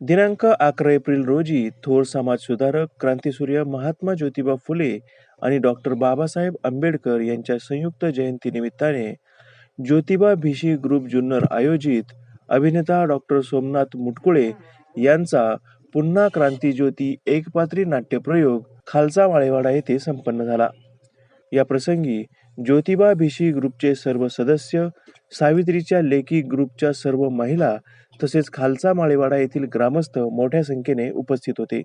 दिनांक अकरा एप्रिल रोजी थोर समाजसुधारक क्रांतीसूर्य महात्मा ज्योतिबा फुले आणि डॉक्टर बाबासाहेब आंबेडकर यांच्या संयुक्त जयंतीनिमित्ताने ज्योतिबा भिशी ग्रुप जुन्नर आयोजित अभिनेता डॉक्टर सोमनाथ मुटकुळे यांचा पुन्हा क्रांती ज्योती एकपात्री नाट्यप्रयोग खालसा माळेवाडा येथे संपन्न झाला. या प्रसंगी ज्योतिबा भिशी ग्रुपचे सर्व सदस्य सावित्रीच्या लेखी ग्रुपच्या सर्व महिला तसेच खालचा माळेवाडा येथील ग्रामस्थ मोठ्या संख्येने उपस्थित होते.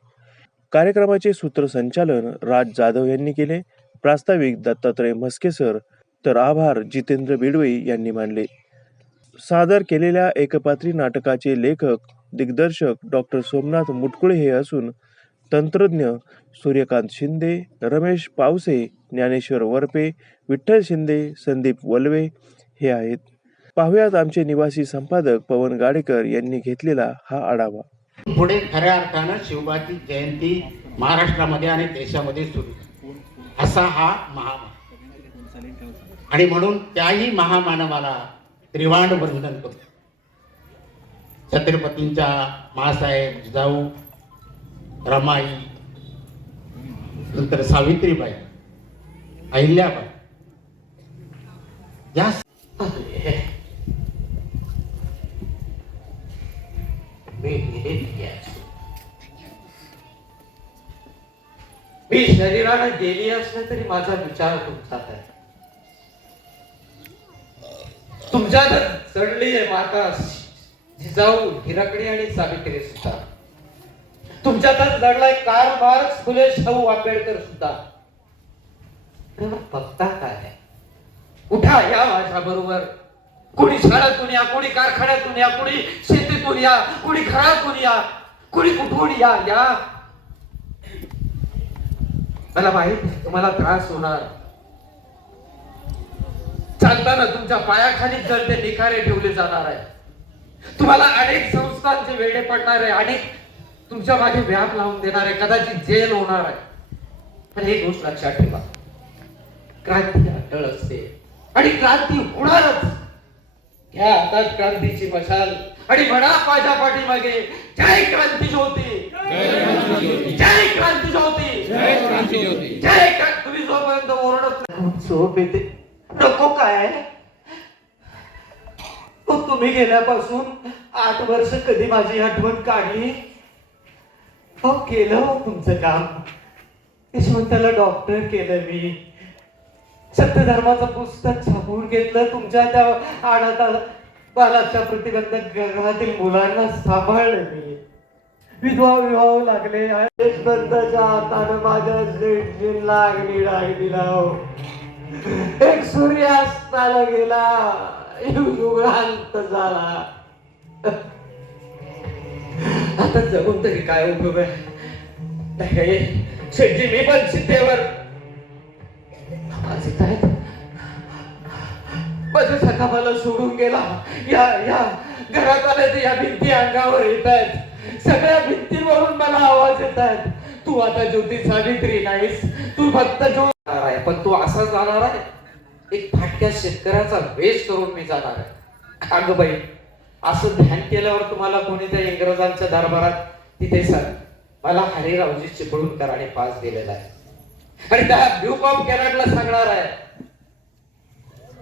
कार्यक्रमाचे सूत्रसंचालन राज जाधव यांनी केले. प्रास्ताविक दत्तात्रय म्हस्के सर तर आभार जितेंद्र बिडवे यांनी मानले. सादर केलेल्या एकपात्री नाटकाचे लेखक दिग्दर्शक डॉक्टर सोमनाथ मुटकुळे हे असून तंत्रज्ञ सूर्यकांत शिंदे रमेश पावसे ज्ञानेश्वर वरपे विठ्ठल शिंदे संदीप वलवे हे आहेत. पाहुयात आमचे निवासी संपादक पवन गाडेकर यांनी घेतलेला हा आढावा. पुढे खऱ्या अर्थानं शिवबाची जयंती महाराष्ट्रामध्ये आणि देशामध्ये सुरू असा हा महामान. आणि म्हणून त्याही महामानवाला त्रिवाण बंधन करतो छत्रपतींच्या मासाहेब जिजाऊ रमाई नंतर सावित्रीबाई अहिल्याबाई. या मी गेले याच. मी शरीराने गेली असले तरी माझा विचार तुमचाच आहे. तुमच्यात चढली आहे माता जिजाऊ हिरकणी आणि सावित्री सुद्धा. तुमच्यातच लढलाय कार मार्क्स फुले शाहू आंबेडकर सुद्धा. बघता काय उठा या माझ्या बरोबर कोणी शाळेतून या कोणी कारखान्यातून या कोणी शेतीतून या कोणी घरातून या कोणी कुठून या या. मला माहीत तुम्हाला त्रास होणार. चालताना तुमच्या पायाखाली जर ते निखारे ठेवले जाणार आहे तुम्हाला अनेक संस्थांचे वेळे पडणार आहे अनेक तुमच्या मागे व्याप लावून देणार आहे कदाचित जेल होणार आहे. पण हे गोष्ट लक्षात ठेवा. क्रांती अटळ असते. आणि क्रांती होणारच. घ्या आता क्रांतीची मशाल. आणि म्हणा माझ्या पाठीमागे जय क्रांती ज्योती. जय क्रांती ज्योती. जय क्रांती तुम्ही जोपर्यंत ओरडत झोप येते. नको काय? हो, तुम्ही गेल्यापासून आठ वर्ष कधी माझी आठवण काढली? हो केलं हो तुमचं काम. यशवंताला डॉक्टर केलं मी. सत्यधर्माचं पुस्तक छापून घेतलं. तुमच्या त्या अनाथ बालाच्या प्रतिबंधक ग्रहातील मुलांना सांभाळलं. मी विधवा विवाह लागले. हातानं माझ्या सेठची लागली लागली राव. एक सूर्यास्ताला गेला. युगांत झाला. आता जगून तरी काय उपयोग आहे? शेटजी मी पण सिद्धेवर आहेत माझा सखा मला सोडून गेला. या या घरात आल्या या भिंती अंगावर येत आहेत सगळ्या भिंतीवरून मला आवाज येत आहेत तू आता ज्योती सावित्री नाहीस. तू फक्त जो आहे पण तू असा जाणार आहे. एक फाटक्या शेतकऱ्याचा वेश करून मी जाणार आहे. अगं बाई असं ध्यान केल्यावर तुम्हाला कोणी त्या इंग्रजांच्या दरबारात तिथे सर मला हरिरावजी चिपळूणकरांनी पास दिलेला आहे. आणि त्या ड्यूक ऑफ कॅनडला सांगणार आहे.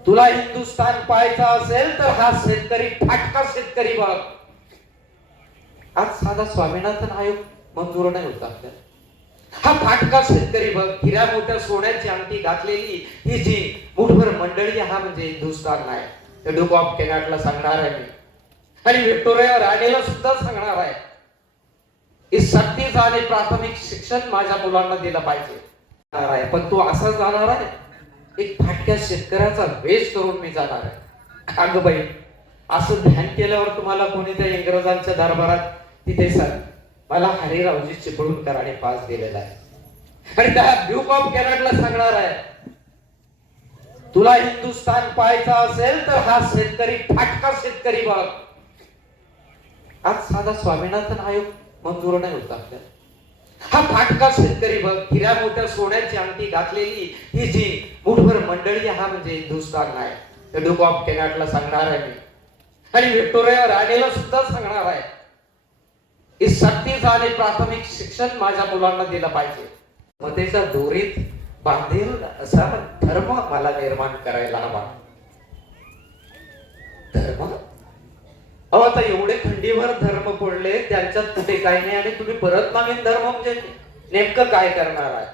तुला हिंदुस्थान पाहायचा असेल तर हा शेतकरी फाटका शेतकरी बघ. आज साधा स्वामीनाथन आयोग मंजूर नाही होता आपल्याला. हा फाटका शेतकरी बघ. हिऱ्या मोठ्या सोन्याची अंगठी घातलेली ही जी मुठभर मंडळी हा म्हणजे हिंदुस्थान नाही ते ड्यूक ऑफ कॅनडला सांगणार आहे मी. आणि व्हिक्टोरिया राणीला सुद्धा सांगणार आहे. हे सक्तीचा आणि प्राथमिक शिक्षण माझ्या मुलांना दिलं पाहिजे. जाणार आहे. पण तो असा जाणार आहे एक फाटक्या शेतकऱ्याचा वेश करून मी जाणार आहे. अगं बाई असं ध्यान केल्यावर तुम्हाला कोणी त्या इंग्रजांच्या दरबारात तिथे सर मला हरिरावजी चिपळूणकरांनी पास दिलेला आहे. आणि त्या ड्यूक ऑफ कॅनडला सांगणार आहे तुला हिंदुस्थान पाहायचा असेल तर हा शेतकरी फाटका शेतकरी बघ. आज साधा स्वामीनाथन आयोग मंजूर नाही होता आपल्याला. हा फाटका शेतकरी बघ हिऱ्या मोठ्या सोन्याची अंगठी घातलेली ही जी मुठभर मंडळी हा म्हणजे हिंदुस्थान आहे. ते ऑफ कॅनडला सांगणार आहे मी. आणि व्हिक्टोरिया राणीला सुद्धा सांगणार आहे. की सक्तीचं आणि प्राथमिक शिक्षण माझ्या मुलांना दिलं पाहिजे. मतेच्या दोरीत बांधील असा धर्म मला निर्माण करायला हवा. धर्म? अहो आता एवढे खंडीवर धर्म पडले त्यांच्यात कुठे काही नाही आणि तुम्ही परत नवीन धर्म म्हणजे नेमकं काय करणार आहे?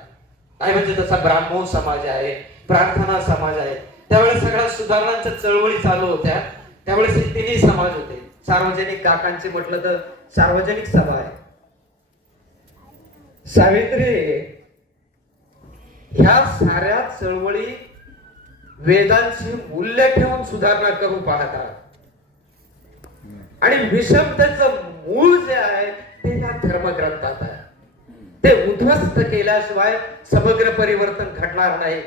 काय म्हणजे तसा ब्राह्मण समाज आहे प्रार्थना समाज आहे. त्यावेळेस सगळ्या सुधारणांच्या चळवळी चालू होत्या. त्यावेळेस हे तिन्ही समाज होते. सार्वजनिक काकांचे म्हटलं तर सार्वजनिक सभा आहे. सावित्री ह्या साऱ्या चळवळी वेदांची मूल्य ठेवून सुधारणा करू पाहतात आणि विषमतेचं मूळ जे आहे ते त्या धर्मग्रंथात आहे. ते उद्ध्वस्त केल्याशिवाय समग्र परिवर्तन घडणार नाही.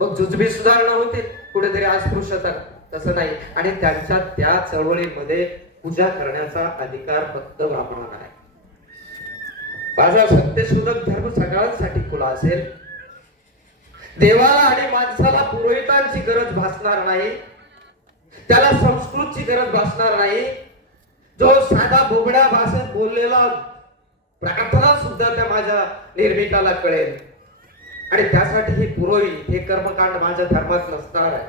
मग जुजबी सुधारणा होते कुठेतरी अस्पृश्यता तसं नाही. आणि त्यांच्या त्या चळवळीमध्ये पूजा करण्याचा अधिकार फक्त ब्राह्मणांना आहे. माझा सत्यशोधक धर्म सगळ्यांसाठी खुला असेल. देवाला आणि माणसाला पुरोहितांची गरज भासणार नाही. त्याला संस्कृतची गरज भासणार नाही. जो साधा बोबड्या भाषेत बोललेला प्रार्थना सुद्धा त्या माझ्या निर्मिताला कळेल. आणि त्यासाठी हे पुरोहित हे कर्मकांड माझ्या धर्मात नसणार आहे.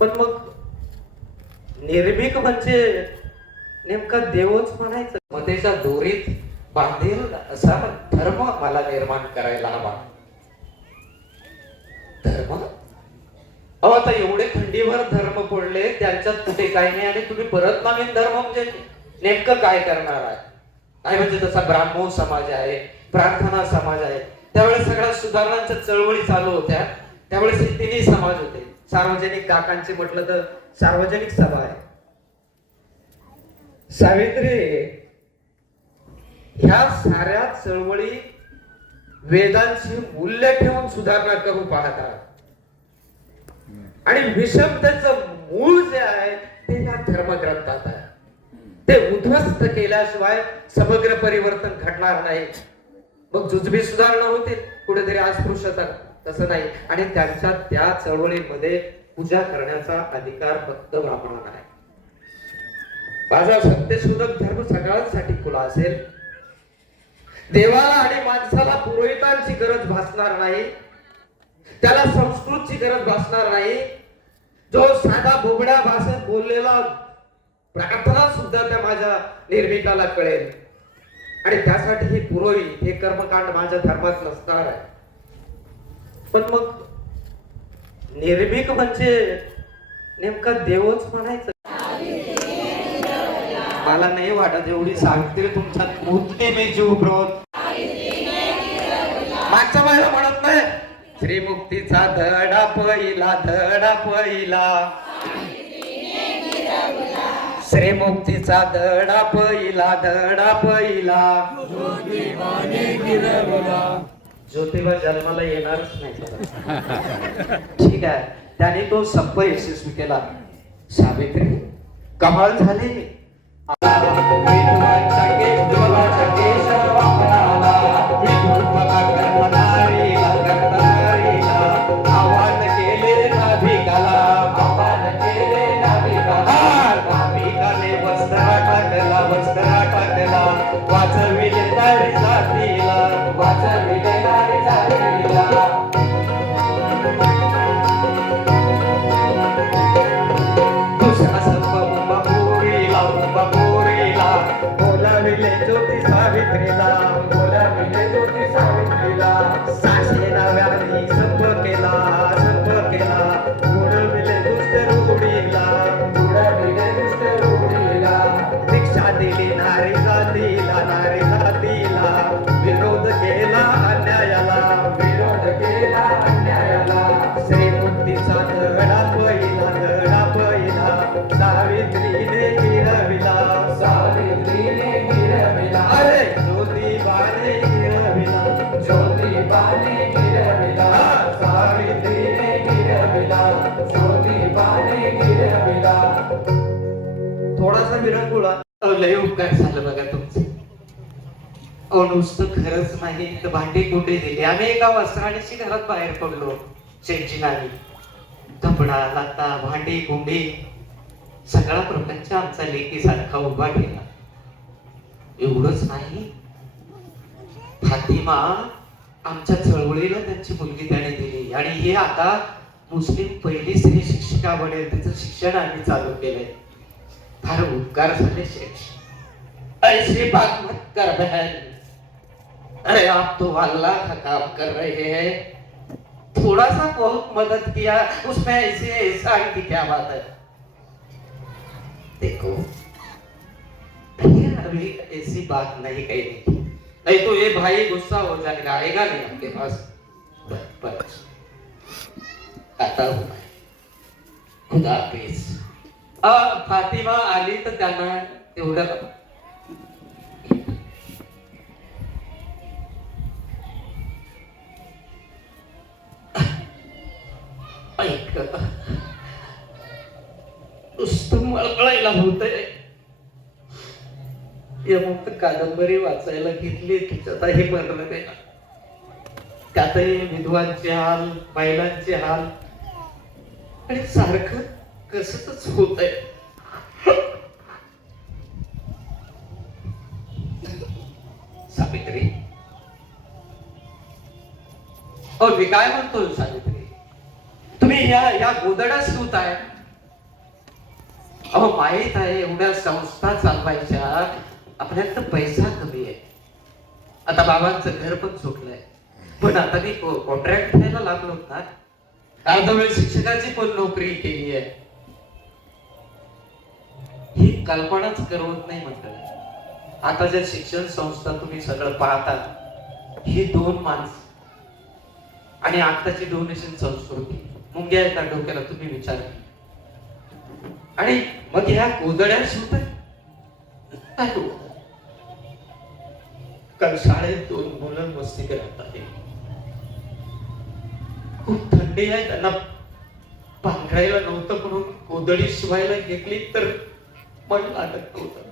पण मग निर्मिक म्हणजे नेमका देवच म्हणायचं? मतेच्या दोरीत बांधील असा धर्म मला निर्माण करायला हवा. धर्म अहो आता एवढे खंडीभर धर्म पडले त्यांच्यात कुठे काही नाही आणि तुम्ही परत नवीन धर्म म्हणजे नेमकं काय करणार आहे? काय म्हणजे तसा ब्राह्मण समाज आहे प्रार्थना समाज आहे त्यावेळेस सगळ्या सुधारणांच्या चळवळी चालू होत्या. त्यावेळेस हे तिन्ही समाज होते. सार्वजनिक काकांचे म्हटलं तर सार्वजनिक सभा आहे. सावित्री ह्या साऱ्या चळवळी वेदांची मूल्य ठेवून सुधारणा करू पाहतात आणि विषमतेचं मूळ जे आहे ते त्या धर्मग्रंथात आहे. ते उद्ध्वस्त केल्याशिवाय समग्र परिवर्तन घडणार नाही. मग जुजबी सुधारणा होतील कुठेतरी अस्पृश्यता तसं नाही. आणि त्यांच्या त्या चळवळीमध्ये पूजा करण्याचा अधिकार फक्त ब्राह्मणांना आहे माझा सत्यशोधक धर्म सगळ्यांसाठी खुला असेल. देवाला आणि माणसाला पुरोहितांची गरज भासणार नाही. त्याला संस्कृतची गरज भासणार नाही. साधा भाषेत बोललेला प्रार्थना सुद्धा त्या माझ्या निर्मिताला कळेल. आणि त्यासाठी हे पुरोहित हे कर्मकांड माझ्या धर्मात नसणार आहे. पण मग निर्मिक म्हणजे नेमका देवच म्हणायचं? मला नाही वाटत एवढी सांगतील तुमच्यात मूर्ती मी जीव ब्रोत मागच्या बायला म्हणत नाही श्रीमुक्तीचा धडा पहिला धडा पहिला. श्रीमुक्तीचा धडा पहिला धडा पहिला. ज्योतिबा जन्माला येणारच नाही. ठीक आहे. त्याने तो संप यशस्वी केला. सावित्री कमाल झाली பச்சை விடை थोडासा विरंगुळा लय उपकार झालं बघा तुमचं. अहो नुसतं खरंच नाही तर भांडे कुठे दिले? आम्ही एका वस्त्राण्याची घरात बाहेर पडलो शेटची नावी कपडा लाता भांडे कुंडी सगळा प्रपंच आमचा लेकी सारखा उभा केला एवढंच नाही. फातिमा आमच्या चळवळीला त्यांची मुलगी त्याने दिली. आणि हे आता मुस्लिम पहिली स्त्री शिक्षिका बनेल तिचं शिक्षण आम्ही चालू केलंय. फार उपकार झाले शेठ. ऐसी बात मत कर बहन. अरे आप तो अल्लाह का काम कर रहे हैं? थोड़ा सा बहुत मदद किया उसमें ऐसे ऐसा की क्या बात है? देखो ये अभी ऐसी बात नहीं कही थी। नहीं तो ये भाई गुस्सा हो जाएगा आएगा नहीं आपके पास। आता हूं मैं। खुदा पेस अ, फातिमा आली तर त्यांना तेवढं ऐक नुसतं मळमळायला होतंय या फक्त कादंबरी वाचायला घेतली तिच्यात हे मरण नाही त्यातही विधवांचे हाल महिलांचे हाल. आणि सारखं कसतच होत आहे सावित्री. ओ मी काय म्हणतो सावित्री? तुम्ही या या गोदडा सूत आहे. अहो माहीत आहे एवढ्या संस्था चालवायच्या आपल्यात पैसा कमी आहे. आता बाबांचं घर पण सुटलंय. पण आता मी कॉन्ट्रॅक्ट घ्यायला लागलो ना अर्धा वेळ शिक्षकाची पण नोकरी केली आहे. ही कल्पनाच करवत नाही म्हटलं. आता ज्या शिक्षण संस्था तुम्ही सगळं पाहता ही दोन माणसं आणि आताची डोनेशन संस्कृती. मुंग्या एका डोक्याला तुम्ही विचार आणि मग ह्या गोदड्या शिवत काय काल शाळेत दोन मुलं मस्ती करत आहे खूप थंडी आहे त्यांना पांघरायला नव्हतं म्हणून गोदडी शिवायला घेतली तर मन लागत नव्हतं.